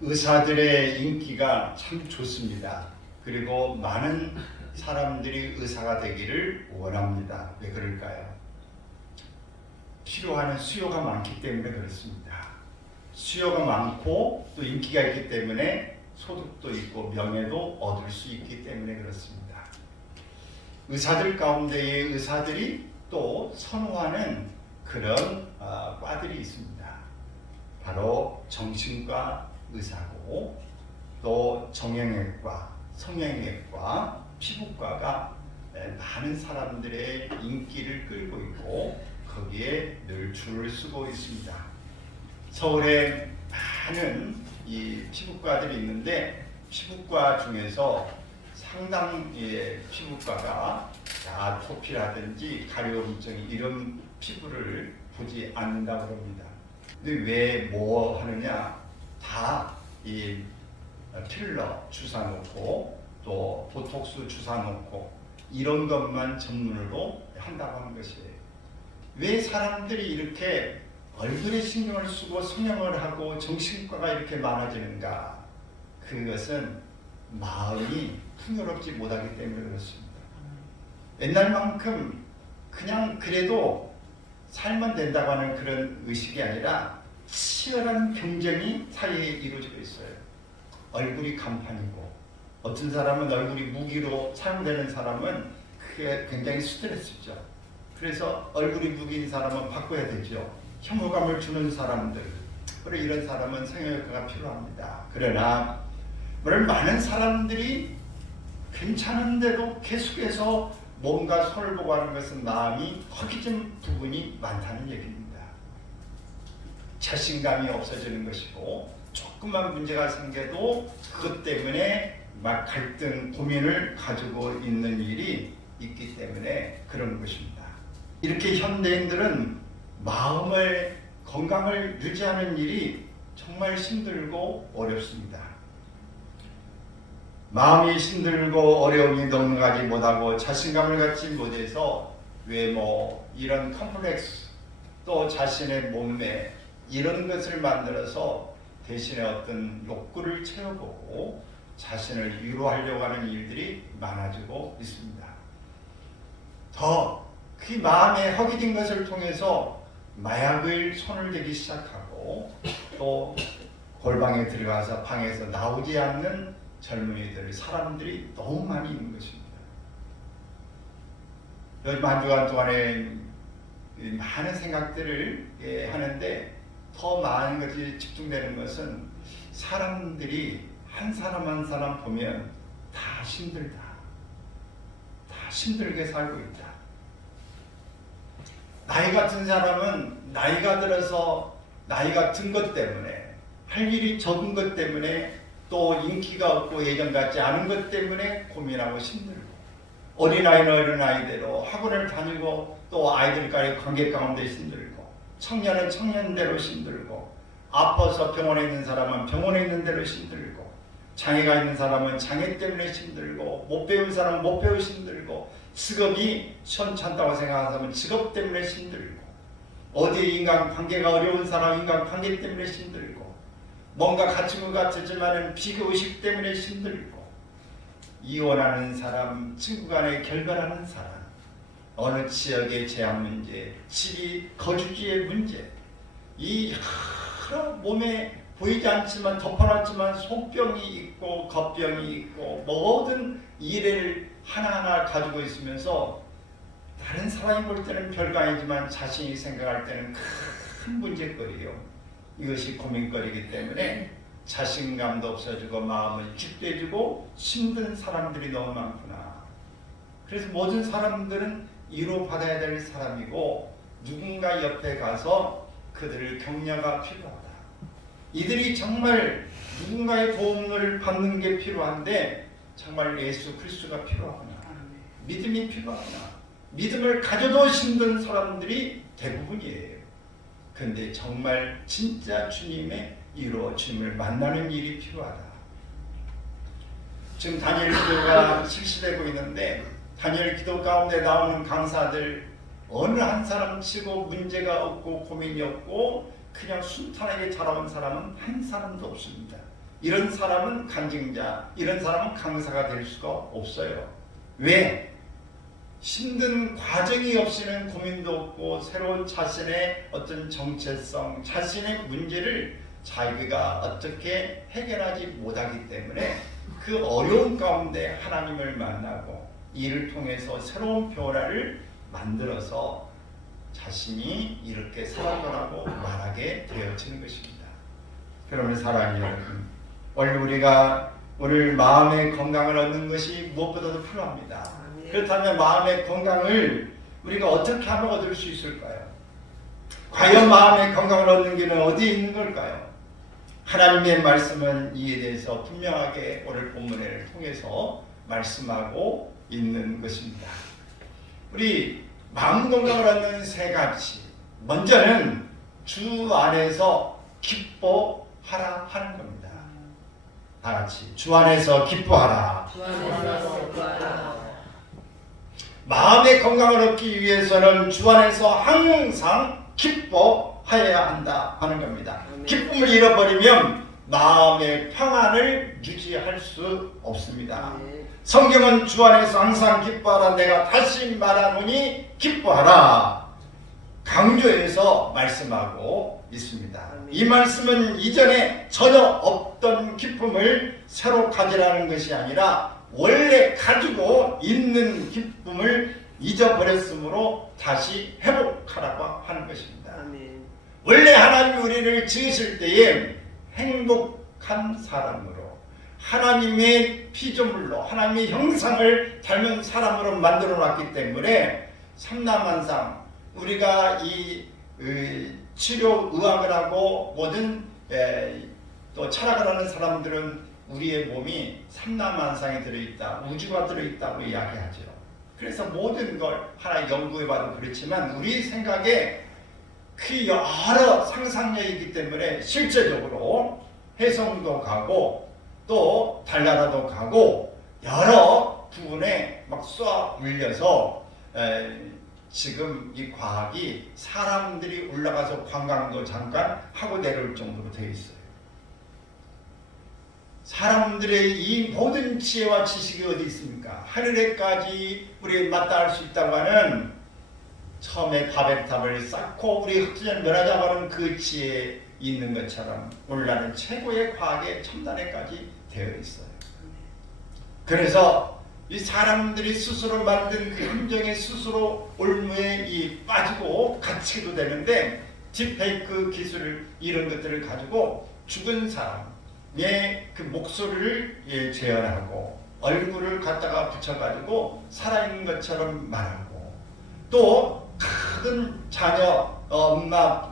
의사들의 인기가 참 좋습니다. 그리고 많은 사람들이 의사가 되기를 원합니다. 왜 그럴까요? 필요한 수요가 많기 때문에 그렇습니다. 수요가 많고 또 인기가 있기 때문에 소득도 있고 명예도 얻을 수 있기 때문에 그렇습니다. 의사들 가운데에 의사들이 또 선호하는 그런 과들이 있습니다. 바로 정신과 의사고 또 정형외과, 성형외과, 피부과가 많은 사람들의 인기를 끌고 있고 거기에 늘 줄을 서고 있습니다. 서울에 많은 이 피부과들이 있는데 피부과 중에서 상당의 피부과가 아토피라든지 가려움증 이런 피부를 보지 않는다고 합니다. 근데 왜 뭐 하느냐? 다 이 필러 주사 놓고 또 보톡스 주사 놓고 이런 것만 전문으로 한다고 하는 것이에요. 왜 사람들이 이렇게 얼굴에 신경을 쓰고 성형을 하고 정신과가 이렇게 많아지는가? 그것은 마음이 풍요롭지 못하기 때문에 그렇습니다. 옛날만큼 그냥 그래도 살면 된다고 하는 그런 의식이 아니라 치열한 경쟁이 사회에 이루어지고 있어요. 얼굴이 간판이고 어떤 사람은 얼굴이 무기로 사용되는 사람은 그게 굉장히 스트레스죠. 그래서 얼굴이 무기인 사람은 바꿔야 되죠. 혐오감을 주는 사람들, 그리고 이런 사람은 성형외과가 필요합니다. 그러나 많은 사람들이 괜찮은데도 계속해서 뭔가 손을 보고 하는 것은 마음이 허기진 부분이 많다는 얘기입니다. 자신감이 없어지는 것이고 조금만 문제가 생겨도 그것 때문에 막 갈등, 고민을 가지고 있는 일이 있기 때문에 그런 것입니다. 이렇게 현대인들은 마음을 건강을 유지하는 일이 정말 힘들고 어렵습니다. 마음이 힘들고 어려움이 넘어가지 못하고 자신감을 갖지 못해서 외모, 이런 컴플렉스, 또 자신의 몸매 이런 것을 만들어서 대신에 어떤 욕구를 채워보고 자신을 위로하려고 하는 일들이 많아지고 있습니다. 더 그 마음에 허기진 것을 통해서 마약을 손을 대기 시작하고 또 골방에 들어가서 방에서 나오지 않는 젊은이들, 사람들이 너무 많이 있는 것입니다. 요즘 한 주간 동안에 많은 생각들을 하는데 더 많은 것이 집중되는 것은 사람들이 한 사람 한 사람 보면 다 힘들다. 다 힘들게 살고 있다. 나이 같은 사람은 나이가 들어서 나이가 든 것 때문에 할 일이 적은 것 때문에 또 인기가 없고 예전 같지 않은 것 때문에 고민하고 힘들고 어린아이는 어린아이대로 학원을 다니고 또 아이들과의 관계 가운데 힘들고 청년은 청년대로 힘들고 아파서 병원에 있는 사람은 병원에 있는 대로 힘들고 장애가 있는 사람은 장애 때문에 힘들고 못 배운 사람은 못 배우 힘들고 직업이 시원찮다고 생각하는 사람은 직업 때문에 힘들고 어디 인간관계가 어려운 사람은 인간관계 때문에 힘들고 뭔가 갖춘 것 같지만 비교의식 때문에 힘들고 이혼하는 사람, 친구 간에 결별하는 사람, 어느 지역의 재앙 문제, 집이 거주지의 문제, 이 여러 몸에 보이지 않지만 덮어놨지만 속병이 있고 겉병이 있고 모든 일을 하나하나 가지고 있으면서 다른 사람이 볼 때는 별거 아니지만 자신이 생각할 때는 큰 문제거리요. 이것이 고민거리이기 때문에 자신감도 없어지고 마음은 찌뿌해지고 힘든 사람들이 너무 많구나. 그래서 모든 사람들은 위로받아야 될 사람이고 누군가 옆에 가서 그들을 격려가 필요하다. 이들이 정말 누군가의 도움을 받는 게 필요한데 정말 예수 그리스도가 필요하구나. 믿음이 필요하구나. 믿음을 가져도 힘든 사람들이 대부분이에요. 그런데 정말 진짜 주님의 위로 주님을 만나는 일이 필요하다. 지금 다니엘 기도가 실시되고 있는데 다니엘 기도 가운데 나오는 강사들 어느 한 사람 치고 문제가 없고 고민이 없고 그냥 순탄하게 자라온 사람은 한 사람도 없습니다. 이런 사람은 간증자, 이런 사람은 강사가 될 수가 없어요. 왜? 힘든 과정이 없이는 고민도 없고 새로운 자신의 어떤 정체성, 자신의 문제를 자기가 어떻게 해결하지 못하기 때문에 그 어려운 가운데 하나님을 만나고 이를 통해서 새로운 변화를 만들어서 자신이 이렇게 살아가라고 말하게 되어지는 것입니다. 그러면 사랑하는 여러분, 오늘 마음의 건강을 얻는 것이 무엇보다도 필요합니다. 그렇다면 마음의 건강을 우리가 어떻게 하면 얻을 수 있을까요? 과연 마음의 건강을 얻는 길은 어디에 있는 걸까요? 하나님의 말씀은 이에 대해서 분명하게 오늘 본문을 통해서 말씀하고 있는 것입니다. 우리 마음 건강을 얻는 세 가지. 먼저는 주 안에서 기뻐하라 하는 겁니다. 다 같이 주 안에서 기뻐하라. 주 안에서 기뻐하라. 마음의 건강을 얻기 위해서는 주 안에서 항상 기뻐하여야 한다 하는 겁니다. 기쁨을 잃어버리면 마음의 평안을 유지할 수 없습니다. 성경은 주 안에서 항상 기뻐하라, 내가 다시 말하노니 기뻐하라, 강조해서 말씀하고 있습니다. 이 말씀은 이전에 전혀 없던 기쁨을 새로 가지라는 것이 아니라 원래 가지고 있는 기쁨을 잊어버렸으므로 다시 회복하라고 하는 것입니다. 원래 하나님이 우리를 지으실 때에 행복한 사람으로, 하나님의 피조물로, 하나님의 형상을 닮은 사람으로 만들어 놨기 때문에 삼라만상, 우리가 이 치료 의학을 하고 모든 또 철학을 하는 사람들은 우리의 몸이 삼라만상에 들어있다, 우주가 들어있다고 이야기하죠. 그래서 모든 걸 하나 연구해봐도 그렇지만 우리 생각에 그 여러 상상력이 있기 때문에 실제적으로 해성도 가고 또 달나라도 가고 여러 부분에 막 쏘아 물려서 지금 이 과학이 사람들이 올라가서 관광도 잠깐 하고 내려올 정도로 되어 있어요. 사람들의 이 모든 지혜와 지식이 어디 있습니까? 하늘에까지 우리 마다할 수 있다고 하는, 처음에 바벨탑을 쌓고 우리 흑수전 멸하자고 하는 그 지혜에 있는 것처럼 오늘날은 최고의 과학의 첨단에까지 되어 있어요. 그래서 이 사람들이 스스로 만든 그 함정에 스스로 올무에 빠지고 갇히기도 되는데, 딥페이크 기술 이런 것들을 가지고 죽은 사람의 그 목소리를 재현하고 얼굴을 갖다가 붙여가지고 살아있는 것처럼 말하고, 또 큰 자녀, 엄마,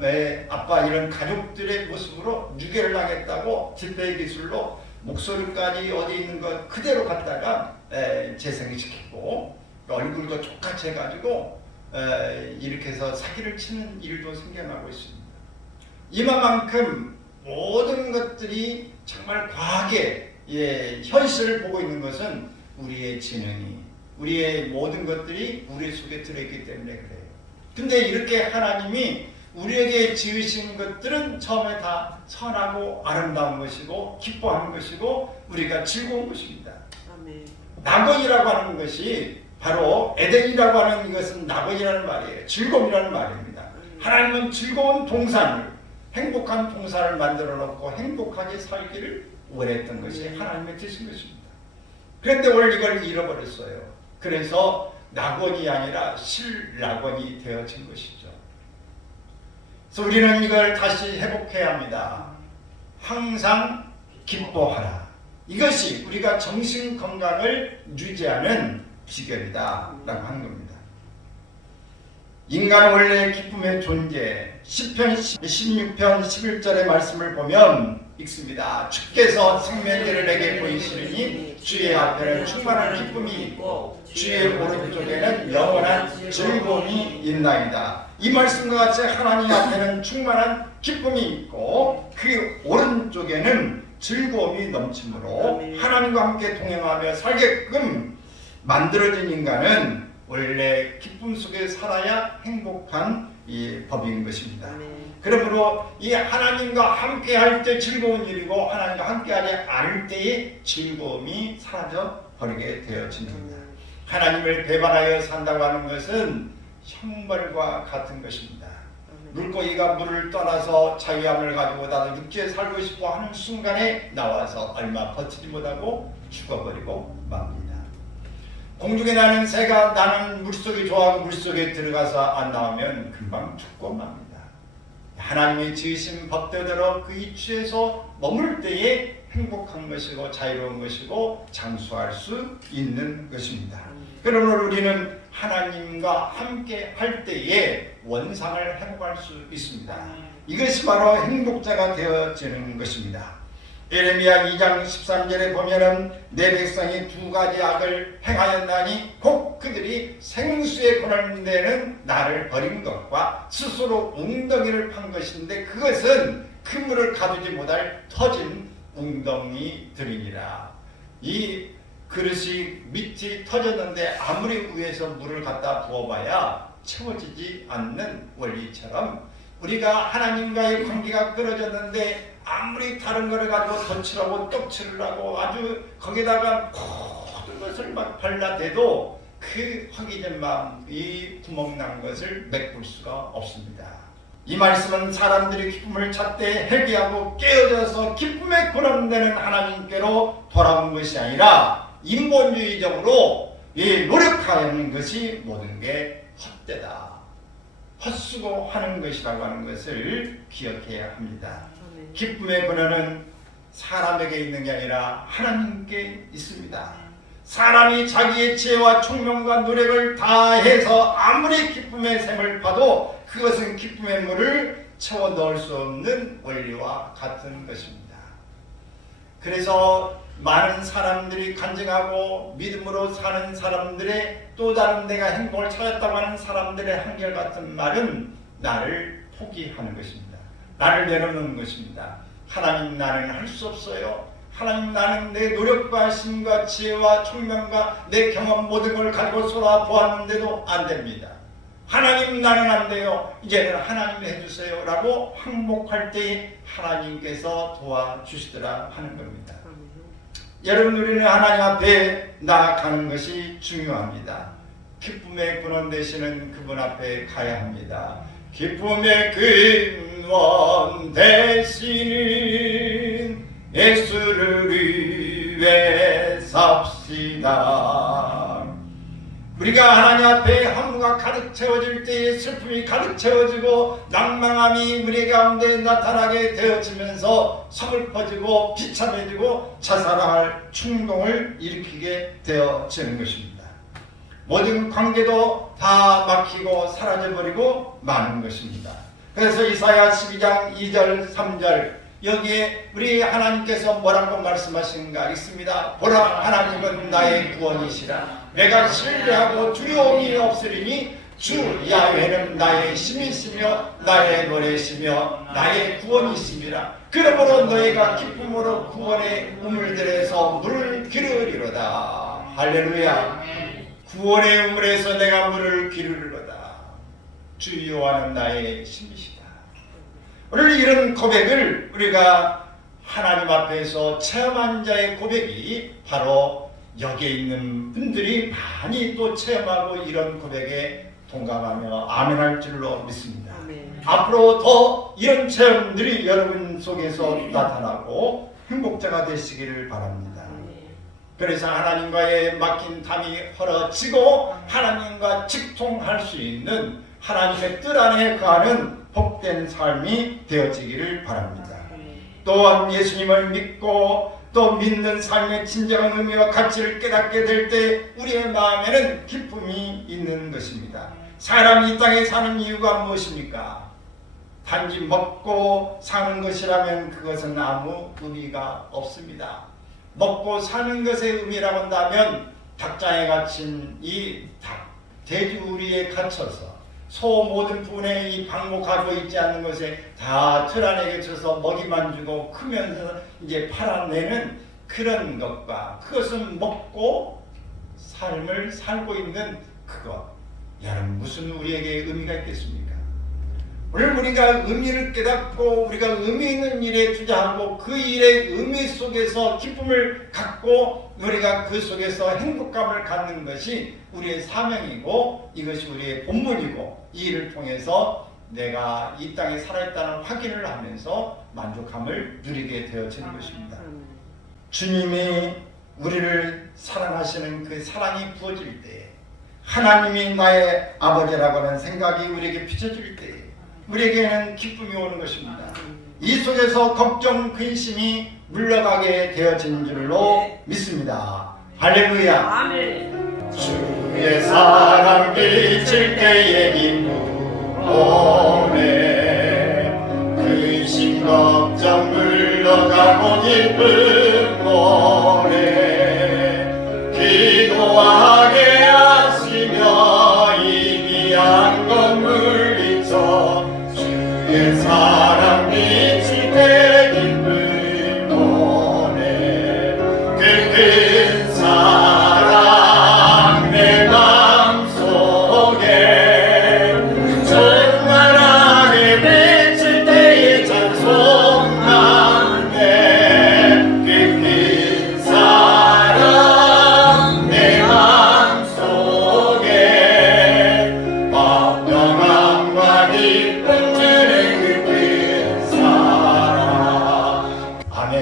아빠 이런 가족들의 모습으로 유괴를 하겠다고 딥페이크 기술로 목소리까지 어디 있는 것 그대로 갖다가 재생시키고 얼굴도 똑같이 해가지고 이렇게 해서 사기를 치는 일도 생겨나고 있습니다. 이만큼 모든 것들이 정말 과학의 현실을 보고 있는 것은 우리의 지능이, 우리의 모든 것들이 우리 속에 들어있기 때문에 그래요. 근데 이렇게 하나님이 우리에게 지으신 것들은 처음에 다 선하고 아름다운 것이고 기뻐하는 것이고 우리가 즐거운 것입니다. 아멘. 낙원이라고 하는 것이 바로 에덴이라고 하는 이것은 낙원이라는 말이에요. 즐거움이라는 말입니다. 하나님은 즐거운 동산을, 행복한 동산을 만들어 놓고 행복하게 살기를 원했던 것이 하나님의 뜻인 것입니다. 그런데 오늘 이걸 잃어버렸어요. 그래서 낙원이 아니라 실낙원이 되어진 것이죠. 그래서 우리는 이걸 다시 회복해야 합니다. 항상 기뻐하라. 이것이 우리가 정신 건강을 유지하는 비결이다 라고 하는 겁니다. 인간은 원래 기쁨의 존재, 시편 16편 11절의 말씀을 보면 읽습니다. 주께서 생명들을 내게 보이시리니 주의 앞에는 충만한 기쁨이 있고 주의 오른쪽에는 영원한 즐거움이 있나이다. 이 말씀과 같이 하나님 앞에는 충만한 기쁨이 있고 그 오른쪽에는 즐거움이 넘치므로 하나님과 함께 동행하며 살게끔 만들어진 인간은 원래 기쁨 속에 살아야 행복한 이 법인 것입니다. 아멘. 그러므로 이 하나님과 함께 할 때 즐거운 일이고 하나님과 함께 하지 않을 때의 즐거움이 사라져 버리게 되어집니다. 하나님을 배반하여 산다고 하는 것은 형벌과 같은 것입니다. 물고기가 물을 떠나서 자유함을 가지고 나도 육지에 살고 싶어 하는 순간에 나와서 얼마 버티지 못하고 죽어버리고 맙니다. 공중에 나는 새가 나는 물속이 좋아하고 물속에 들어가서 안 나오면 금방 죽고 맙니다. 하나님이 지으신 법대로 그 이치에서 머물 때에 행복한 것이고 자유로운 것이고 장수할 수 있는 것입니다. 그러므로 우리는 하나님과 함께 할 때에 원상을 회복할 수 있습니다. 이것이 바로 행복자가 되어지는 것입니다. 예레미야 2장 13절에 보면은 내 백성이 두 가지 악을 행하였나니 곧 그들이 생수에 고난되는 나를 버린 것과 스스로 웅덩이를 판 것인데 그것은 그물을 가두지 못할 터진 웅덩이들이니라. 이 그릇이 밑이 터졌는데 아무리 위에서 물을 갖다 부어봐야 채워지지 않는 원리처럼 우리가 하나님과의 관계가 끊어졌는데 아무리 다른 거를 가지고 덧칠하고 떡칠을 하고 아주 거기다가 모든 것을 막 발라대도 그 허기진 마음, 이 구멍난 것을 메꿀 수가 없습니다. 이 말씀은 사람들이 기쁨을 찾되 회개하고 깨어져서 기쁨에 고난되는 하나님께로 돌아온 것이 아니라 인본주의적으로 노력하는 것이 모든 게 헛되다, 헛수고 하는 것이라고 하는 것을 기억해야 합니다. 기쁨의 근원은 사람에게 있는 게 아니라 하나님께 있습니다. 사람이 자기의 지혜와 총명과 노력을 다해서 아무리 기쁨의 샘을 파도 그것은 기쁨의 물을 채워 넣을 수 없는 원리와 같은 것입니다. 그래서 많은 사람들이 간증하고 믿음으로 사는 사람들의 또 다른 내가 행복을 찾았다고 하는 사람들의 한결같은 말은 나를 포기하는 것입니다. 나를 내려놓는 것입니다. 하나님 나는 할 수 없어요. 하나님 나는 내 노력과 힘과 지혜와 총명과 내 경험 모든 걸 가지고 쏟아보았는데도 안 됩니다. 하나님 나는 안 돼요. 이제는 하나님이 해주세요 라고 항복할 때 하나님께서 도와주시더라 하는 겁니다. 여러분 우리는 하나님 앞에 나아가는 것이 중요합니다. 기쁨의 근원 되시는 그분 앞에 가야 합니다. 기쁨의 근원 되시는 예수를 위해 삽시다. 우리가 하나님 앞에 한무가 가득 채워질 때에 슬픔이 가득 채워지고 낭망함이 우리 가운데 나타나게 되어지면서 서글퍼지고 비참해지고 자살할 충동을 일으키게 되어지는 것입니다. 모든 관계도 다 막히고 사라져버리고 마는 것입니다. 그래서 이사야 12장 2절 3절 여기에 우리 하나님께서 뭐라고 말씀하시는가 있습니다. 보라 하나님은 나의 구원이시라. 내가 신뢰하고 두려움이 없으리니 주 야훼는 나의 힘이시며 나의 노래시며 나의 구원이시니라. 그러므로 너희가 기쁨으로 구원의 우물들에서 물을 기르리로다. 할렐루야. 구원의 우물에서 내가 물을 기르리로다. 주 여호와는 나의 힘이시다. 오늘 이런 고백을 우리가 하나님 앞에서 체험한 자의 고백이 바로 여기에 있는 분들이 많이 또 체험하고 이런 고백에 동감하며 아멘할 줄로 믿습니다. 아멘. 앞으로 더 이런 체험들이 여러분 속에서 나타나고 행복자가 되시기를 바랍니다. 그래서 하나님과의 막힌 담이 헐어지고 하나님과 직통할 수 있는 하나님의 뜻 안에 거하는 복된 삶이 되어지기를 바랍니다. 또한 예수님을 믿고 또 믿는 삶의 진정한 의미와 가치를 깨닫게 될 때 우리의 마음에는 기쁨이 있는 것입니다. 사람이 이 땅에 사는 이유가 무엇입니까? 단지 먹고 사는 것이라면 그것은 아무 의미가 없습니다. 먹고 사는 것의 의미라고 한다면 닭장에 갇힌 이 닭, 돼지우리에 갇혀서 소 모든 부분에 이 방목하고 있지 않는 것에 다 틀 안에 갇혀서 먹이만 주고 크면서 이제 팔아내는 그런 것과 그것은 먹고 삶을 살고 있는 그것, 여러분 무슨 우리에게 의미가 있겠습니까? 오늘 우리가 의미를 깨닫고 우리가 의미 있는 일에 투자하고 그 일의 의미 속에서 기쁨을 갖고 우리가 그 속에서 행복감을 갖는 것이 우리의 사명이고 이것이 우리의 본분이고 이 일을 통해서 내가 이 땅에 살아있다는 확인을 하면서 만족함을 누리게 되어지는 것입니다. 주님이 우리를 사랑하시는 그 사랑이 부어질 때 하나님이 나의 아버지라고 하는 생각이 우리에게 비춰질 때 우리에게는 기쁨이 오는 것입니다. 이 속에서 걱정, 근심이 물러가게 되어진 줄로 믿습니다. 할렐루야. 아멘. 주의 사랑 비칠 때에 기쁨 오네 근심 걱정 물러가고 기쁨 오네 기도하게 하시며 이 귀한 것 물리쳐 주의 사랑 비칠 때 기쁨 오네 그 큰 사랑 내 맘속에 충만하게 비칠 때에 찬송하네 그 큰 사랑 내 맘속에 화평함과 기쁨 주는 그 큰 사랑 아멘.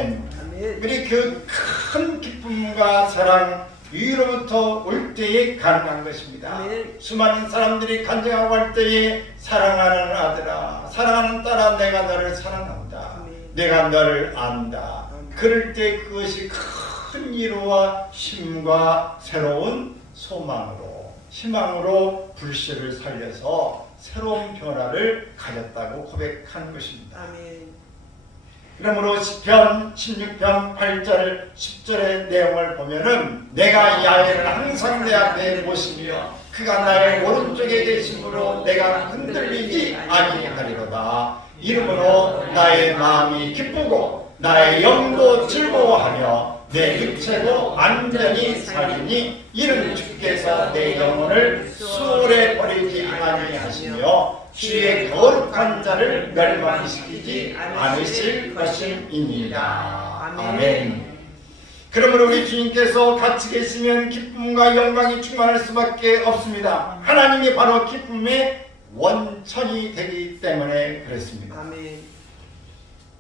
우리 그 큰 기쁨과 사랑 위로부터 올 때에 가능한 것입니다. 아멘. 수많은 사람들이 간증하고 할 때에 사랑하는 아들아 사랑하는 딸아 내가 너를 사랑한다. 아멘. 내가 너를 안다. 그럴 때 그것이 큰 위로와 힘과 새로운 소망으로 희망으로 불씨를 살려서 새로운 변화를 가졌다고 고백하는 것입니다. 아멘. 그러므로 시편 16편 8절 10절의 내용을 보면은 내가 야훼를 항상 내 앞에 모시며 그가 나의 오른쪽에 계심으로 내가 흔들리지 아니하리로다. 이름으로 나의 마음이 기쁘고 나의 영도 즐거워하며 내 육체도 안전히 살리니 이는 주께서 내 영혼을 수월에 버리지 아니하시며 주의 거룩한 자를 멸망시키지 않으실 것임이니라. 아멘. 그러므로 우리 주님께서 같이 계시면 기쁨과 영광이 충만할 수밖에 없습니다. 하나님이 바로 기쁨의 원천이 되기 때문에 그렇습니다. 아멘.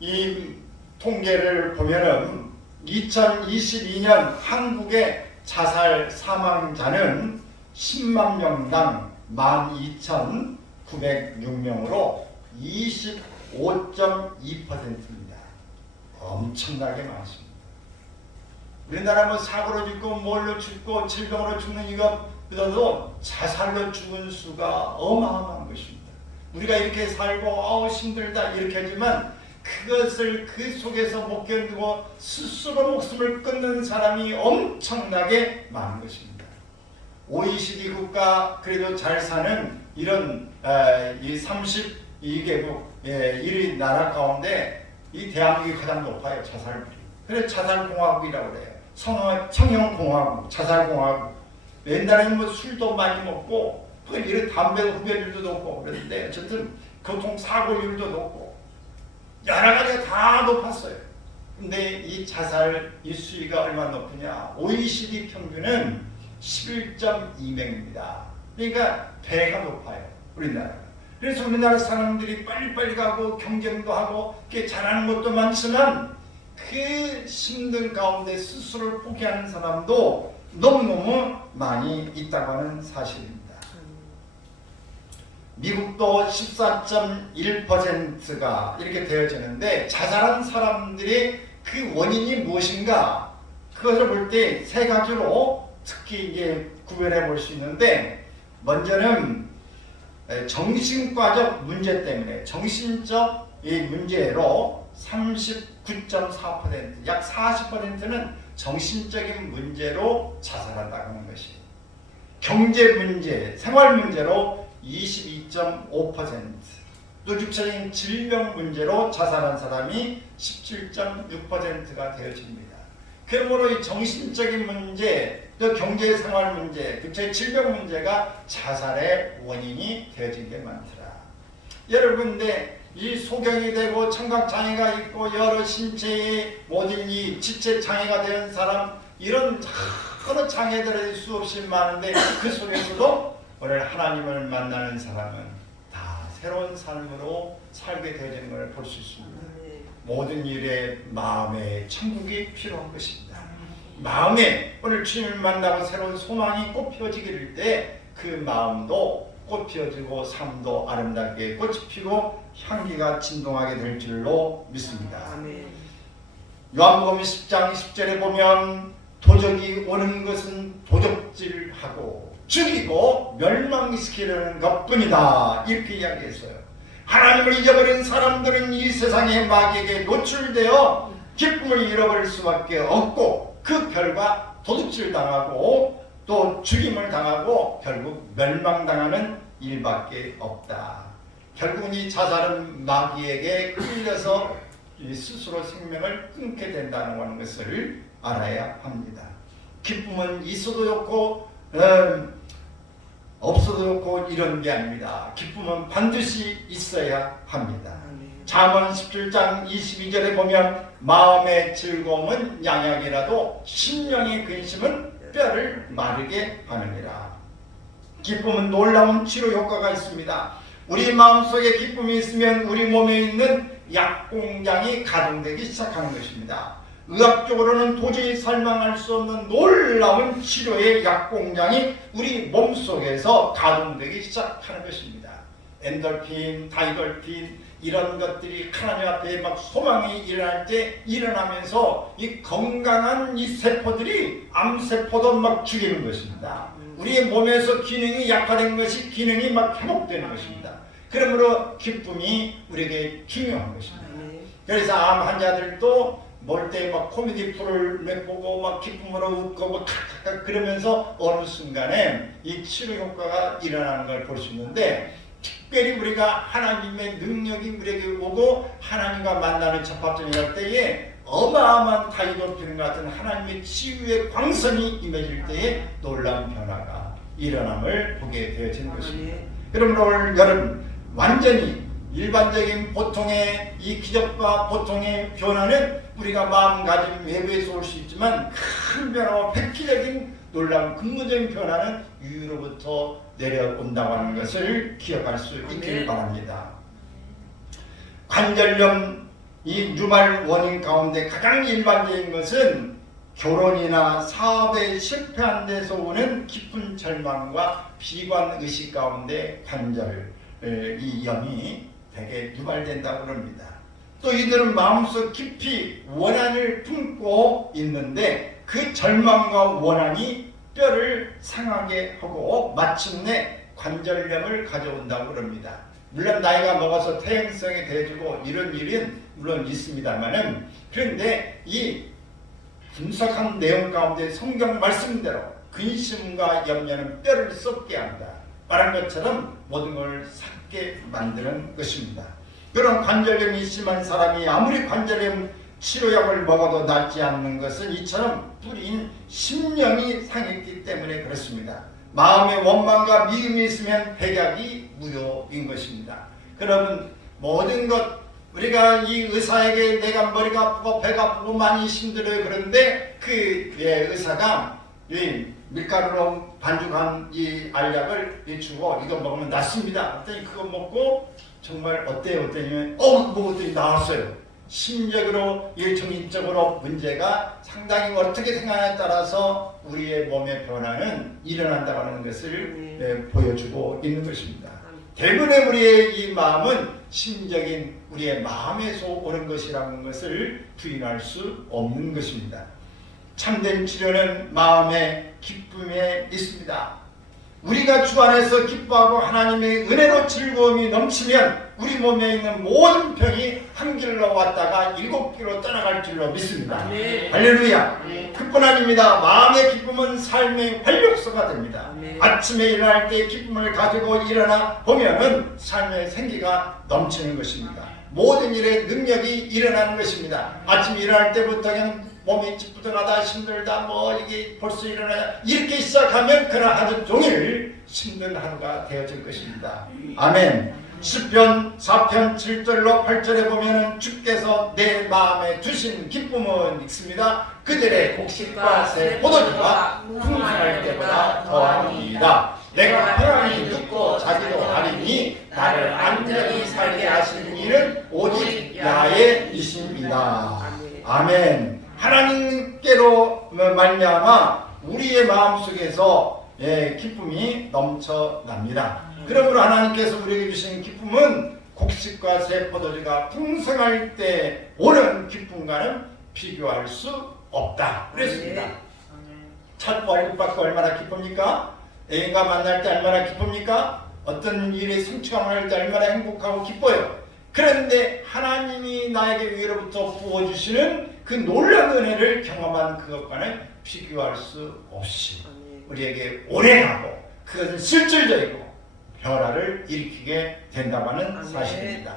이 통계를 보면은 2022년 한국의 자살 사망자는 10만 명당 12,906명으로 25.2%입니다. 엄청나게 많습니다. 우리나라 뭐 사고로 죽고 뭘로 죽고 질병으로 죽는 이것보다도 자살로 죽은 수가 어마어마한 것입니다. 우리가 이렇게 살고 힘들다 이렇게 하지만 그것을 그 속에서 못 견디고 스스로 목숨을 끊는 사람이 엄청나게 많은 것입니다. OECD 국가 그래도 잘 사는 이런 이 32개국 1위 나라 가운데 이 대한민국이 가장 높아요. 자살률이. 그래서 자살공화국이라고 그래요. 청형공화국, 자살공화국. 옛날에는 뭐 술도 많이 먹고 이런 담배 흡연율도 높고 그랬는데 어쨌든 교통사고율도 높고 여러 가지가 다 높았어요. 근데 이 자살 이 수위가 얼마나 높으냐? OECD 평균은 11.2명입니다. 그러니까 배가 높아요. 우리나라가. 그래서 우리나라 사람들이 빨리빨리 가고 경쟁도 하고 잘하는 것도 많지만 그 힘든 가운데 스스로를 포기하는 사람도 너무너무 많이 있다고 하는 사실입니다. 미국도 14.1%가 이렇게 되어지는데 자살한 사람들의 그 원인이 무엇인가 그것을 볼 때 세 가지로 특히 이제 구별해 볼 수 있는데 먼저는 정신과적 문제 때문에 정신적 이 문제로 39.4% 약 40%는 정신적인 문제로 자살한다고 하는 것이 경제 문제, 생활 문제로 22.5%, 또 육체적인 질병 문제로 자살한 사람이 17.6%가 되어집니다. 그러므로 이 정신적인 문제, 또 경제 생활 문제, 육체 질병 문제가 자살의 원인이 되어진 게 많더라. 여러분들 이 소경이 되고 청각장애가 있고 여러 신체의 모든 이 지체장애가 되는 사람, 이런 여러 장애들이 수없이 많은데 그 속에서도 오늘 하나님을 만나는 사람은 다 새로운 삶으로 살게 되는 걸 볼 수 있습니다. 모든 일에 마음의 천국이 필요한 것입니다. 마음에 오늘 주님을 만나고 새로운 소망이 꽃 피어지게 될 때 그 마음도 꽃 피어지고 삶도 아름답게 꽃이 피고 향기가 진동하게 될 줄로 믿습니다. 요한복음 10장 10절에 보면 도적이 오는 것은 도적질하고 죽이고 멸망시키려는 것뿐이다, 이렇게 이야기했어요. 하나님을 잊어버린 사람들은 이 세상의 마귀에게 노출되어 기쁨을 잃어버릴 수밖에 없고 그 결과 도둑질 당하고 또 죽임을 당하고 결국 멸망당하는 일밖에 없다. 결국은 이 자살은 마귀에게 끌려서 스스로 생명을 끊게 된다는 것을 알아야 합니다. 기쁨은 있어도 좋고 없어도 좋고 이런 게 아닙니다. 기쁨은 반드시 있어야 합니다. 잠언 17장 22절에 보면 마음의 즐거움은 양약이라도 심령의 근심은 뼈를 마르게 하느니라. 기쁨은 놀라운 치료 효과가 있습니다. 우리 마음속에 기쁨이 있으면 우리 몸에 있는 약공장이 가동되기 시작하는 것입니다. 의학적으로는 도저히 설명할 수 없는 놀라운 치료의 약공장이 우리 몸속에서 가동되기 시작하는 것입니다. 엔돌핀, 다이돌핀 이런 것들이 하나님 앞에 막 소망이 일어날 때 일어나면서 이 건강한 이 세포들이 암세포도 막 죽이는 것입니다. 우리의 몸에서 기능이 약화된 것이 기능이 막 회복되는 것입니다. 그러므로 기쁨이 우리에게 중요한 것입니다. 그래서 암 환자들도 몰 때 막 코미디 프로를 보고 막 기쁨으로 웃고 막 칵칵 그러면서 어느 순간에 이 치료 효과가 일어나는 걸 볼 수 있는데, 특별히 우리가 하나님의 능력이 우리에게 오고 하나님과 만나는 접합점이랄 때에 어마어마한 다이돌핀 같은 하나님의 치유의 광선이 임해질 때에 놀라운 변화가 일어남을 보게 되어지는 것입니다. 여러분 올 여름 완전히 일반적인 보통의 이 기적과 보통의 변화는 우리가 마음가짐 외부에서 올 수 있지만 큰 변화와 획기적인 놀라운 근본적인 변화는 위로부터 내려온다고 하는 것을 기억할 수 있기를 바랍니다. 관절염 이 유발 원인 가운데 가장 일반적인 것은 결혼이나 사업에 실패한 데서 오는 깊은 절망과 비관의식 가운데 관절 이 염이 되게 유발된다고 합니다. 또 이들은 마음속 깊이 원한을 품고 있는데 그 절망과 원한이 뼈를 상하게 하고 마침내 관절염을 가져온다고 합니다. 물론 나이가 먹어서 퇴행성이 돼지고 이런 일은 물론 있습니다만은, 그런데 이 분석한 내용 가운데 성경 말씀대로 근심과 염려는 뼈를 썩게 한다 말한 것처럼 모든 걸 삭게 만드는 것입니다. 그런 관절염이 심한 사람이 아무리 관절염 치료약을 먹어도 낫지 않는 것은 이처럼 뿌린 심령이 상했기 때문에 그렇습니다. 마음의 원망과 미움이 있으면 백약이 무효인 것입니다. 그러면 모든 것 우리가 이 의사에게 내가 머리가 아프고 배가 아프고 많이 힘들어요. 그런데 그 의사가 이 밀가루로 반죽한 이 알약을 주고 이거 먹으면 낫습니다. 그랬더니 그거 먹고 정말 어때요? 어떠냐면 먹었더니 나았어요. 심적으로 정신적으로 문제가 상당히 어떻게 생각하냐에 따라서 우리의 몸의 변화는 일어난다고 하는 것을 보여주고 있는 것입니다. 대부분의 우리의 이 마음은 심적인 우리의 마음에서 오는 것이라는 것을 부인할 수 없는 것입니다. 참된 치료는 마음의 기쁨에 있습니다. 우리가 주 안에서 기뻐하고 하나님의 은혜로 즐거움이 넘치면 우리 몸에 있는 모든 병이 한 길로 왔다가 7길로 떠나갈 줄로 믿습니다. 네. 할렐루야. 네. 그뿐 아닙니다. 마음의 기쁨은 삶의 활력소가 됩니다. 네. 아침에 일어날 때 기쁨을 가지고 일어나 보면은 삶의 생기가 넘치는 것입니다. 모든 일에 능력이 일어나는 것입니다. 아침에 일어날 때부터 그냥 몸이 찌뿌둥하다 힘들다 이게 벌써 일어나냐 이렇게 시작하면 그날 하루 종일 힘든 하루가 되어질 것입니다. 아멘. 시편 4편 7절로 8절에 보면은 주께서 내 마음에 주신 기쁨은 있습니다. 그들의 곡식과 새 포도주가 풍성할 때보다 더하니이다. 내가 평안히 듣고 자기도 하리니 나를 안전히 살게 하시는 이는 오직 야훼이십니다. 아멘. 하나님께로 말미암아 우리의 마음속에서 기쁨이 넘쳐납니다. 그러므로 하나님께서 우리에게 주신 기쁨은 곡식과 새 포도주가 풍성할 때 오는 기쁨과는 비교할 수 없다. 그랬습니다. 첫 월급 받고 얼마나 기쁩니까? 애인과 만날 때 얼마나 기쁩니까? 어떤 일에 성취감을 할 때 얼마나 행복하고 기뻐요. 그런데 하나님이 나에게 위로부터 부어주시는 그 놀라운 은혜를 경험한 그것과는 비교할 수 없이 우리에게 오래가고 그것은 실질적이고 변화를 일으키게 된다는 사실입니다.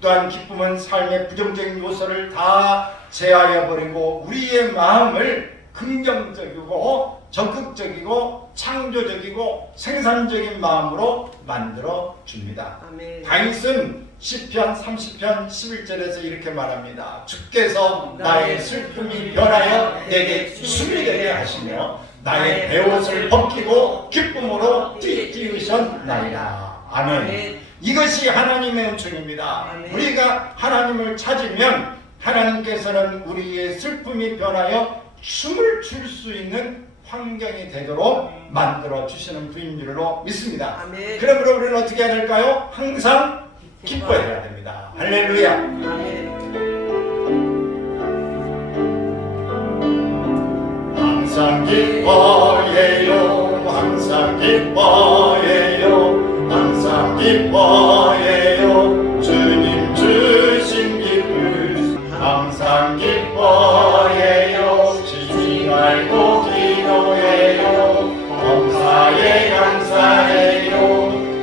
또한 기쁨은 삶의 부정적인 요소를 다 제하여 버리고 우리의 마음을 긍정적이고 적극적이고 창조적이고 생산적인 마음으로 만들어 줍니다. 다윗은 시편 30편 11절에서 이렇게 말합니다. 주께서 나의 슬픔이 변하여 내게 춤이 되게 하시며 나의 베옷을 벗기고 기쁨으로 띠우셨나이다. 아멘. 이것이 하나님의 은총입니다. 우리가 하나님을 찾으면 하나님께서는 우리의 슬픔이 변하여 춤을 출 수 있는 환경이 되도록 만들어 주시는 분인 줄로 믿습니다. 그러므로 우리는 어떻게 해야 될까요? 항상 기뻐해야 됩니다. 할렐루야. 항상 기뻐해요. 항상 기뻐해요. 항상 기뻐해요. 주님 주신 기쁨 항상 기뻐해요. 쉬지 말고 기도해요. 범사에 감사해요.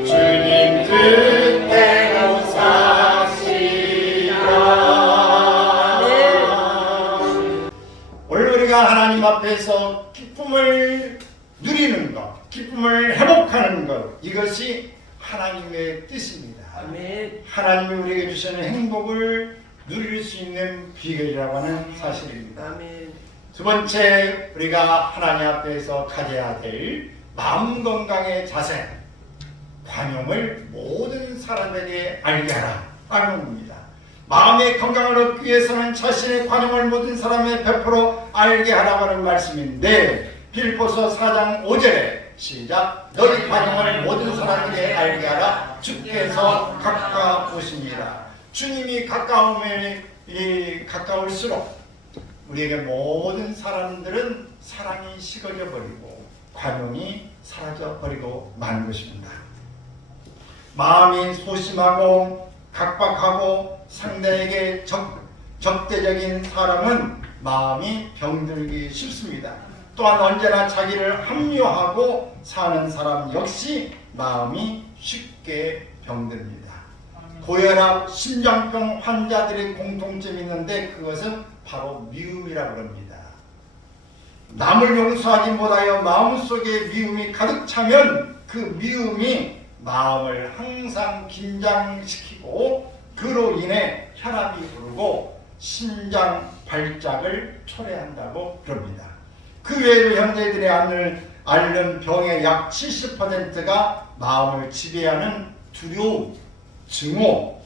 주님 뜻대로 사시라. 오늘 우리가 하나님 앞에서 기쁨을 누리는 것, 기쁨을 회복하는 것, 이것이 하나님의 뜻입니다. 하나님이 우리에게 주시는 행복을 누릴 수 있는 비결이라고 하는 사실입니다. 두 번째, 우리가 하나님 앞에서 가져야 될 마음 건강의 자세, 관용을 모든 사람에게 알게 하라. 관용입니다. 마음의 건강을 얻기 위해서는 자신의 관용을 모든 사람에 베풀어 알게 하라고 하는 말씀인데, 빌립보서 4장 5절에 시작. 너희 관용을 모든 사람에게 알게 하라. 주께서 가까우십니다. 주님이 가까울수록 우리에게 모든 사람들은 사랑이 식어져 버리고 관용이 사라져 버리고 마는 것입니다. 마음이 소심하고 각박하고 상대에게 적대적인 사람은 마음이 병들기 쉽습니다. 또한 언제나 자기를 합리화하고 사는 사람 역시 마음이 쉽게 병듭니다. 고혈압, 심장병 환자들의 공통점이 있는데 그것은 바로 미움이라고 합니다. 남을 용서하기 못하여 마음속에 미움이 가득 차면 그 미움이 마음을 항상 긴장시키고 그로 인해 혈압이 오르고 심장 발작을 초래한다고 그럽니다. 그 외에도 현대인들이 앓는 병의 약 70%가 마음을 지배하는 두려움, 증오,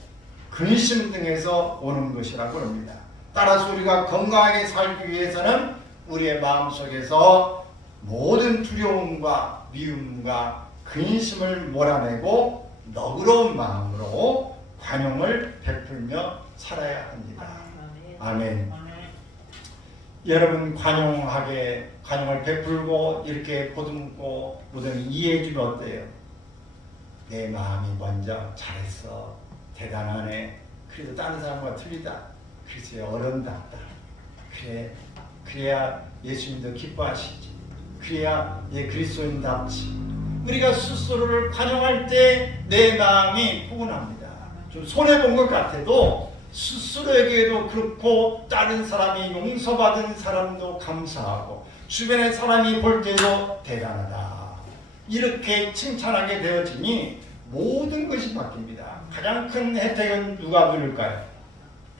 근심 등에서 오는 것이라고 합니다. 따라서 우리가 건강하게 살기 위해서는 우리의 마음속에서 모든 두려움과 미움과 근심을 몰아내고 너그러운 마음으로 관용을 베풀며 살아야 합니다. 아멘. 여러분, 관용을 베풀고 이렇게 보듬고 모든 이해해 주면 어때요? 내 마음이 먼저 잘했어, 대단하네, 그래도 다른 사람과 틀리다, 글쎄 어른답다, 그래야 예수님도 기뻐하시지, 그래야 그리스도인답지. 우리가 스스로를 관용할 때 내 마음이 포근합니다. 좀 손해본 것 같아도 스스로에게도 그렇고 다른 사람이 용서받은 사람도 감사하고 주변의 사람이 볼 때도 대단하다, 이렇게 칭찬하게 되어지니 모든 것이 바뀝니다. 가장 큰 혜택은 누가 누릴까요?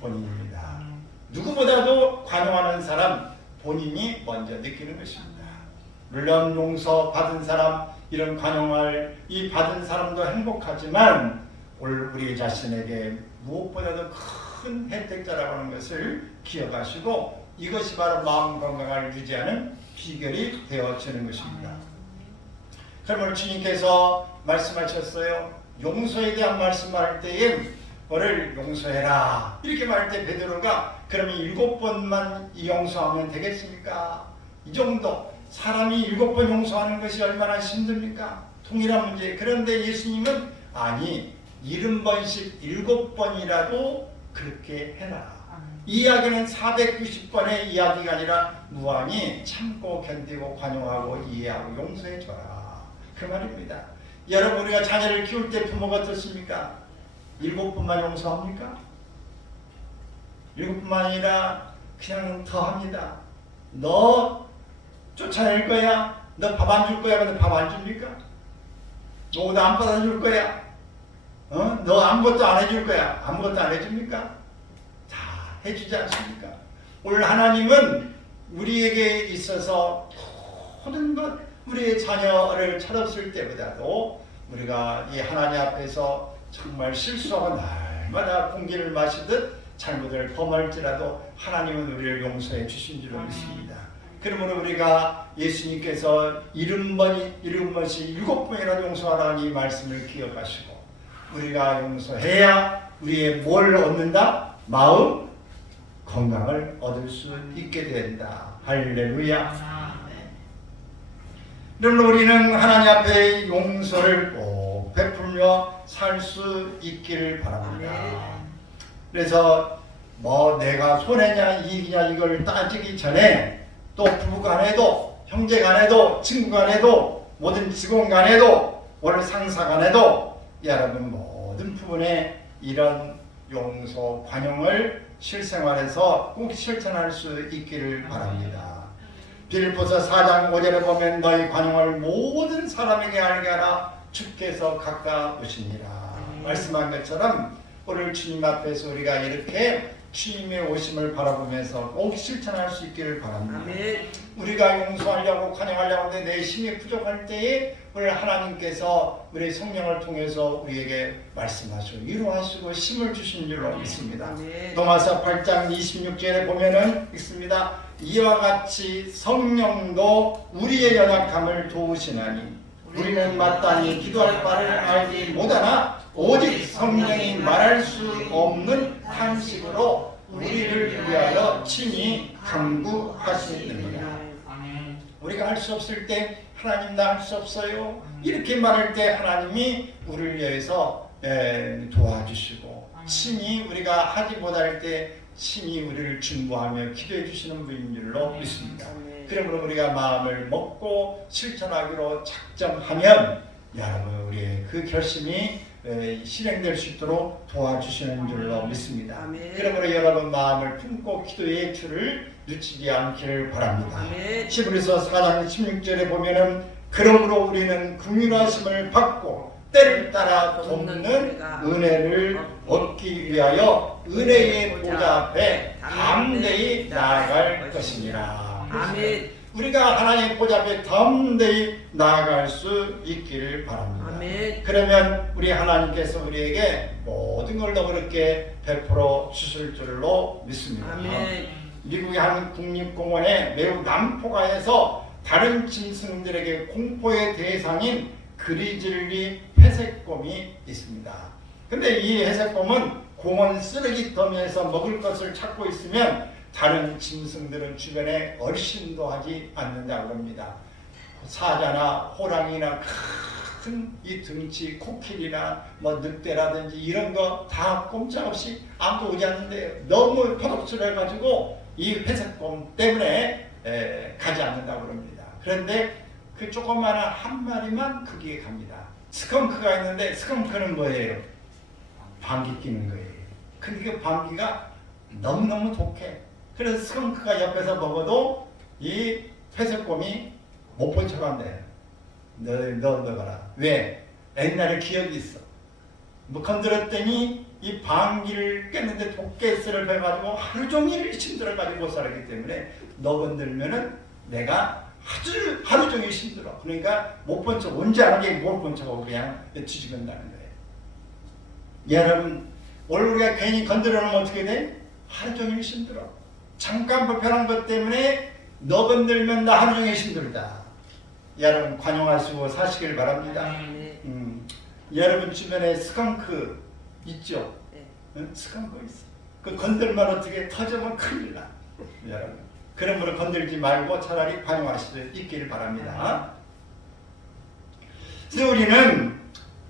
본인입니다. 누구보다도 관용하는 사람 본인이 먼저 느끼는 것입니다. 물론 용서 받은 사람, 이런 관용을 이 받은 사람도 행복하지만 우리 자신에게 무엇보다도 큰 혜택자라고 하는 것을 기억하시고 이것이 바로 마음 건강을 유지하는 비결이 되어지는 것입니다. 그러면 주님께서 말씀하셨어요. 용서에 대한 말씀할 때에 너를 용서해라 이렇게 말할 때 베드로가 그러면 7번만 용서하면 되겠습니까? 이 정도 사람이 7번 용서하는 것이 얼마나 힘듭니까? 동일한 문제. 그런데 예수님은 아니 70번씩 7번이라도 그렇게 해라. 이 이야기는 490번의 이야기가 아니라 무한히 참고 견디고 관용하고 이해하고 용서해줘라 그 말입니다. 여러분 우리가 자녀를 키울 때 부모가 어떻습니까? 7번만 용서합니까? 7번만 아니라 그냥 더 합니다. 너 쫓아낼 거야? 너 밥 안 줄 거야? 근데 밥 안 줍니까? 너 옷 안 받아줄 거야? 너 아무것도 안 해줄 거야? 아무것도 안 해줍니까? 다 해주지 않습니까? 오늘 하나님은 우리에게 있어서 모든 것 우리의 자녀를 찾았을 때보다도 우리가 이 하나님 앞에서 정말 실수하고 날마다 공기를 마시듯 잘못을 범할지라도 하나님은 우리를 용서해 주신 줄로 믿습니다. 그러므로 우리가 예수님께서 70번씩 7번이라도 용서하라는 이 말씀을 기억하시고 우리가 용서해야 우리의 뭘 얻는다? 마음 건강을 얻을 수 있게 된다. 할렐루야. 그러므로 우리는 하나님 앞에 용서를 꼭 베풀며 살 수 있기를 바랍니다. 그래서 뭐 내가 손해냐 이익이냐 이걸 따지기 전에 또 부부 간에도 형제 간에도 친구 간에도 모든 직원 간에도 오늘 상사 간에도 여러분 모든 부분에 이런 용서 관용을 실생활에서 꼭 실천할 수 있기를 바랍니다. 빌립보서 4장 5절에 보면 너희 관용을 모든 사람에게 알게 하라 주께서 가까우시니라 말씀한 것처럼 오늘 주님 앞에서 우리가 이렇게 주님의 오심을 바라보면서 꼭 실천할 수 있기를 바랍니다. 아멘. 우리가 용서하려고 관용하려고 하는데 내 힘이 부족할 때에 오늘 하나님께서 우리 성령을 통해서 우리에게 말씀하시고 위로하시고 힘을 주신 줄로 믿습니다. 로마서 8장 26절에 보면은 있습니다. 이와 같이 성령도 우리의 연약함을 도우시나니 우리는 마땅히 기도할 바를 알지 못하나 오직 성령이 말할 수 없는 탄식으로 우리를 위하여 친히 간구하시느니라. 우리가 할 수 없을 때 하나님 나 할 수 없어요 이렇게 말할 때 하나님이 우리를 위해서 도와주시고 친히 우리가 하지 못할 때 친히 우리를 중보하며 기도해 주시는 분인 줄로 믿습니다. 그러므로 우리가 마음을 먹고 실천하기로 작정하면 여러분 우리의 그 결심이 실행될 수 있도록 도와주시는 줄로 믿습니다. 그러므로 여러분 마음을 품고 기도의 줄을 놓치지 않기를 바랍니다. 히브리서 4장 16절에 보면은 그러므로 우리는 긍휼하심을 받고 때를 따라 돕는 은혜를 얻기 위하여 은혜의 보좌 앞에 담대히 나아갈 것이니라. 아멘. 우리가 하나님의 보좌 앞에 담대히 나아갈 수 있기를 바랍니다. 아멘. 그러면 우리 하나님께서 우리에게 모든 걸 너그럽게 베풀어 주실 줄로 믿습니다. 아멘. 미국의 한 국립공원에 매우 난폭하여서 다른 짐승들에게 공포의 대상인 그리즐리 회색곰이 있습니다. 근데 이 회색곰은 공원 쓰레기더미에서 먹을 것을 찾고 있으면 다른 짐승들은 주변에 얼씬도 하지 않는다고 합니다. 사자나 호랑이나 큰 이 등치 코끼리나 뭐 늑대라든지 이런 거 다 꼼짝없이 아무도 오지 않는데 너무 포독스러워가지고 이 회색곰 때문에 가지 않는다고 합니다. 그런데 그 조그마한 한 마리만 거기에 갑니다. 스컹크가 있는데 스컹크는 뭐예요? 방귀 뀌는 거예요. 근데 그 방귀가 너무너무 독해. 그래서 스컹크가 옆에서 먹어도 이 회색곰이 못 본 척한대. 너 가라. 왜? 옛날에 기억이 있어. 뭐 건드렸더니 이 방귀를 깼는데 독가스를 해가지고 하루 종일 힘들어가지고 못 살았기 때문에 너 건들면은 내가 하루 종일 힘들어. 그러니까 못 본 척, 언제 하는 게 못 본 척하고 그냥 뒤집은다는 거예요. 여러분, 오늘 우리가 괜히 건드려 놓으면 어떻게 돼? 하루 종일 힘들어. 잠깐 불편한 것 때문에 너 건들면 나 하루 종일 힘들다. 여러분, 관용하시고 사시길 바랍니다. 여러분 주변에 스컹크 있죠? 응? 스컹크 있어. 그 건들면 어떻게 터지면 큰일 나. 여러분, 그러므로 건들지 말고 차라리 관용하실 수 있기를 바랍니다. 그래서 우리는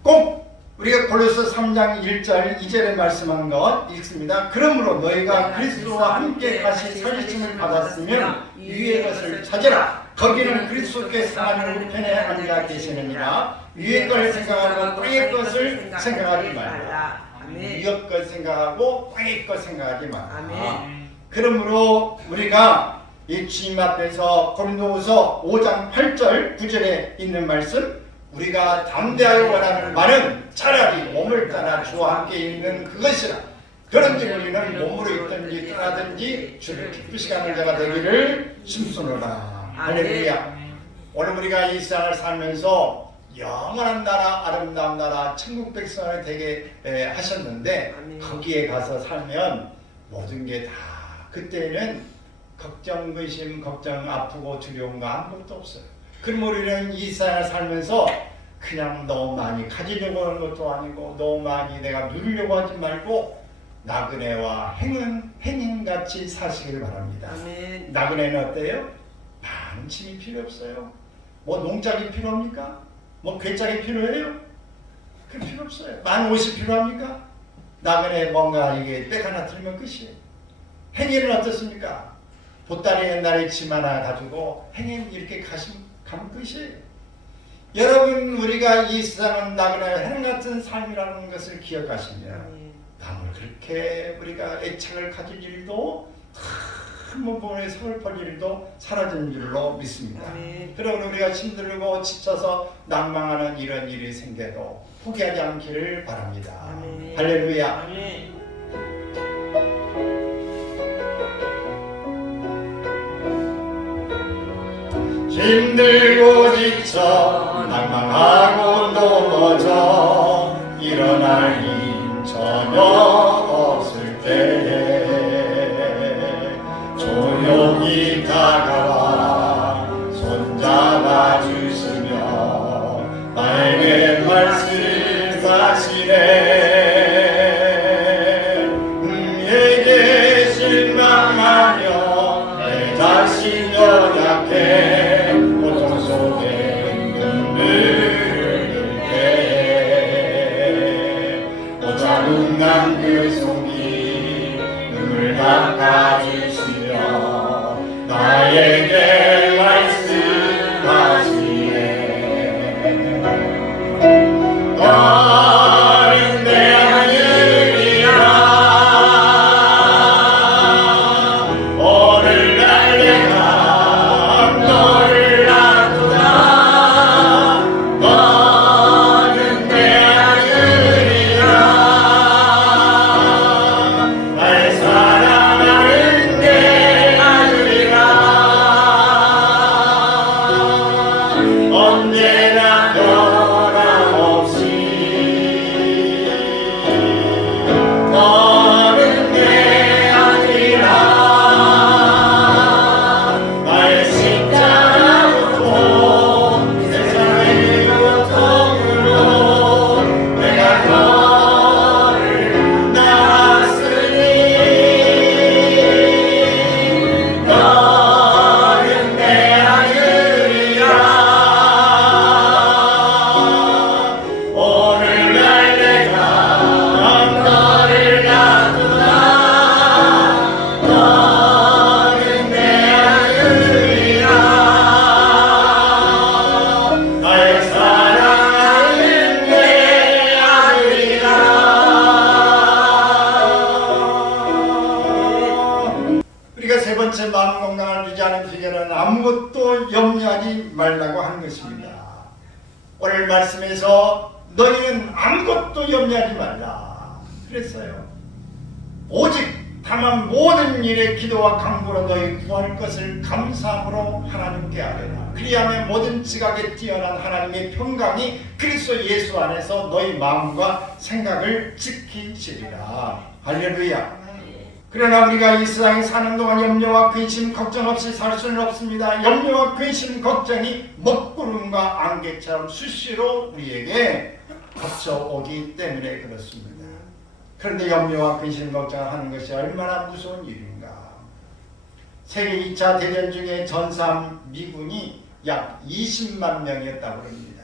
꼭 우리가 골로새 3장 1절 2절에 말씀한 것 읽습니다. 그러므로 너희가 그리스도와 함께 다시 설리심을 받았으면 위의 것을 찾으라. 거기는 그리스도께서 하나님 우편에 앉아 계시느니라. 위의 것을 생각하고 땅의 것을 생각하지 말라. 위의 것 생각하고 땅의 것 생각하지 말라. 그러므로 우리가 이 주님 앞에서 고린도후서 5장 8절 9절에 있는 말씀, 우리가 담대하여 원하는 말은 차라리 몸을 따라 주와 함께 있는 그것이라. 그런지 우리는 몸으로 있든지 떠나든지 주를 기쁘시게 하는 자가 되기를 힘쓰노라. 할렐루야. 오늘 우리가 이 세상을 살면서 영원한 나라, 아름다운 나라, 천국 백성을 되게 하셨는데 거기에 가서 살면 모든 게 다 그때는 걱정, 의심, 걱정, 아프고 두려운 거 아무것도 없어요. 그럼 우리는 이 세상을 살면서 그냥 너무 많이 가지려고 하는 것도 아니고 너무 많이 내가 누리려고 하지 말고 나그네와 행인같이 사시길 바랍니다. 아멘. 나그네는 어때요? 많은 짐이 필요 없어요. 뭐 농작이 필요합니까? 뭐 괴짝이 필요해요? 그 필요 없어요. 많은 옷이 필요합니까? 나그네 뭔가 이게 백 하나 들면 끝이에요. 행인은 어떻습니까? 보따리 옛날에 짐 하나 가지고 행인 이렇게 가면 끝이에요. 여러분, 우리가 이 세상은 나그네 행 같은 삶이라는 것을 기억하시면 남을 그렇게 우리가 애착을 가질 일도 큰 부분에 서글퍼질 일도 사라진 줄로 믿습니다. 그러므로 우리가 힘들고 지쳐서 낭망하는 이런 일이 생겨도 포기하지 않기를 바랍니다. 할렐루야. 힘들고 지쳐 낭망하고 넘어져 일어날 힘 전혀 없을 때에 조용히 다가와 손잡아 주시며 나에게 말씀하시네. 내게 실망하며 내 자신 연약해 그 속이 눈물 닦아주시며 나에게 말씀하시네. 너는 내 하늘이라. 오늘날 내가 너를 놔두다. 너는 내 하늘이라. 언제나 변함없이 너는 내 아들이라. 나의 십자가로 세상의 고통으로 내가 너를 낳았으니 너는 내 아들이라. 우리가 세 번째 마음 건강을 유지하는 비결은 아무것도 염려하지 말라고 하는 것입니다. 오늘 말씀에서 너희는 아무것도 염려하지 말라 그랬어요. 오직 다만 모든 일에 기도와 간구로 너희 구할 것을 감사함으로 하나님께 아뢰라. 그리하면 모든 지각에 뛰어난 하나님의 평강이 그리스도 예수 안에서 너희 마음과 생각을 지키시리라. 할렐루야. 그러나 우리가 이 세상에 사는 동안 염려와 근심 걱정 없이 살 수는 없습니다. 염려와 근심 걱정이 먹구름과 안개처럼 수시로 우리에게 덮쳐오기 때문에 그렇습니다. 그런데 염려와 근심 걱정을 하는 것이 얼마나 무서운 일인가. 세계 2차 대전 중에 전사한 미군이 약 20만 명이었다고 합니다.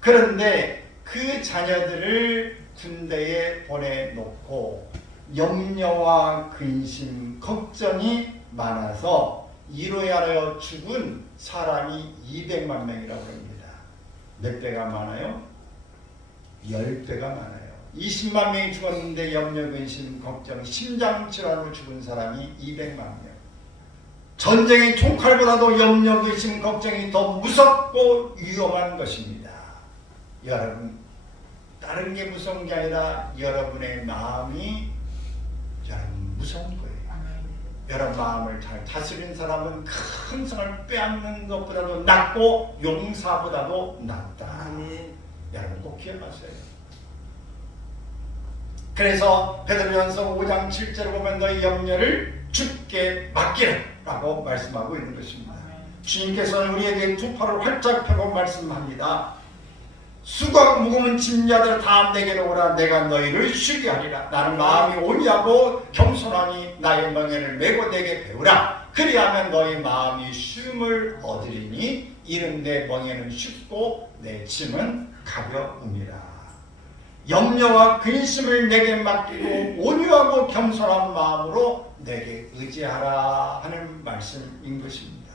그런데 그 자녀들을 군대에 보내놓고 염려와 근심, 걱정이 많아서 이로하여 죽은 사람이 200만 명이라고 합니다. 몇 배가 많아요? 10배가 많아요. 20만 명이 죽었는데 염려, 근심, 걱정, 심장질환으로 죽은 사람이 200만 명. 전쟁의 총칼보다도 염려, 근심, 걱정이 더 무섭고 위험한 것입니다. 여러분, 다른 게 무서운 게 아니라 여러분의 마음이 여러분 무서운 거예요. 여러분 마음을 잘 다스리는 사람은 큰 성을 빼앗는 것보다도 낫고 용사보다도 낫다. 여러분 꼭 기억하세요. 그래서 베드로전서 5장 7절을 보면 너희 염려를 주께 맡기라 라고 말씀하고 있는 것입니다. 주님께서는 우리에게 두 팔을 활짝 펴고 말씀합니다. 수고하고 무거운 짐자들 다 내게로 오라. 내가 너희를 쉬게 하리라. 나는 마음이 온유하고 겸손하니 나의 멍에를 메고 내게 배우라. 그리하면 너희 마음이 쉼을 얻으리니 이는 내 멍에는 쉽고 내 짐은 가벼우니라. 염려와 근심을 내게 맡기고 온유하고 겸손한 마음으로 내게 의지하라 하는 말씀인 것입니다.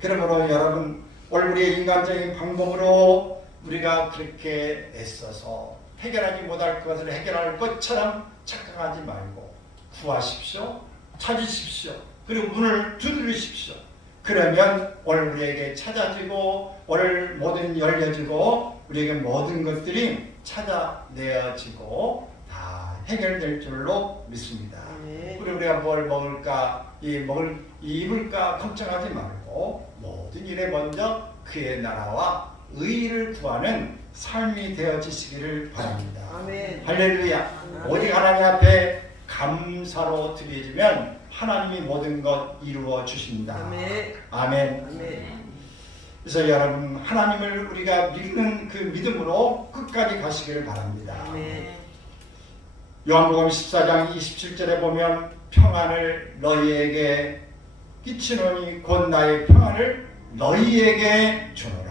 그러므로 여러분 오늘 우리의 인간적인 방법으로 우리가 그렇게 애써서 해결하지 못할 것을 해결할 것처럼 착각하지 말고 구하십시오. 찾으십시오. 그리고 문을 두드리십시오. 그러면 오늘 우리에게 찾아지고 오늘 뭐든 열려지고 우리에게 모든 것들이 찾아내어지고 다 해결될 줄로 믿습니다. 그리고 우리가 뭘 먹을까 입을까 걱정하지 말고 모든 일에 먼저 그의 나라와 의의를 구하는 삶이 되어지시기를 바랍니다. 아멘. 할렐루야. 오직 하나님 앞에 감사로 드려지면 하나님이 모든 것 이루어 주십니다. 아멘. 아멘. 아멘. 그래서 여러분 하나님을 우리가 믿는 그 믿음으로 끝까지 가시기를 바랍니다. 아멘. 요한복음 14장 27절에 보면 평안을 너희에게 끼치노니 곧 나의 평안을 너희에게 주노라.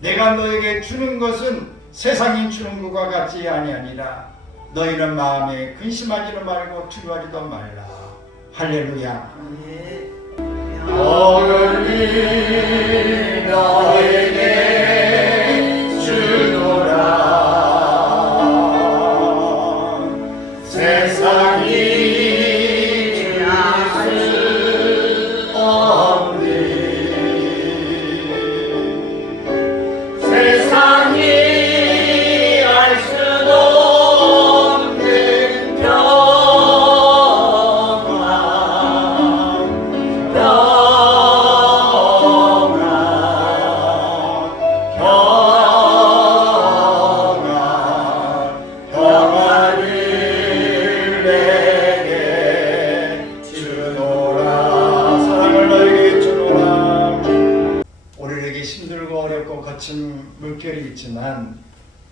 내가 너에게 주는 것은 세상이 주는 것과 같지 아니하니라. 너희는 마음에 근심하지도 말고 두려워하지도 말라. 할렐루야. 평안을 너에게 주노라. 세상이 물결이 있지만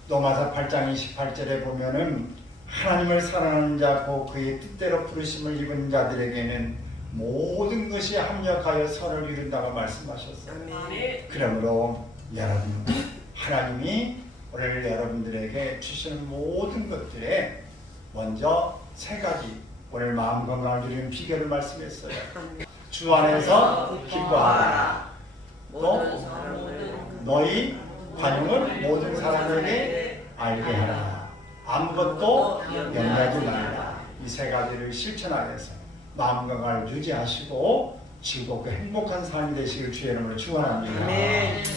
로마서 8장 28절에 보면은 하나님을 사랑하는 자 곧 그의 뜻대로 부르심을 입은 자들에게는 모든 것이 합력하여 선을 이룬다고 말씀하셨어요. 그러므로 여러분 하나님이 오늘 여러분들에게 주시는 모든 것들에 먼저 세 가지 오늘 마음 건강을 누리는 비결을 말씀했어요. 주 안에서 기뻐하라. 또 너희 관용을 모든 사람에게 알게 하라. 아무것도 염려하지 말라. 이 세 가지를 실천하여서 마음 건강을 유지하시고 즐겁고 행복한 삶이 되시길 주의 이름으로 축원합니다.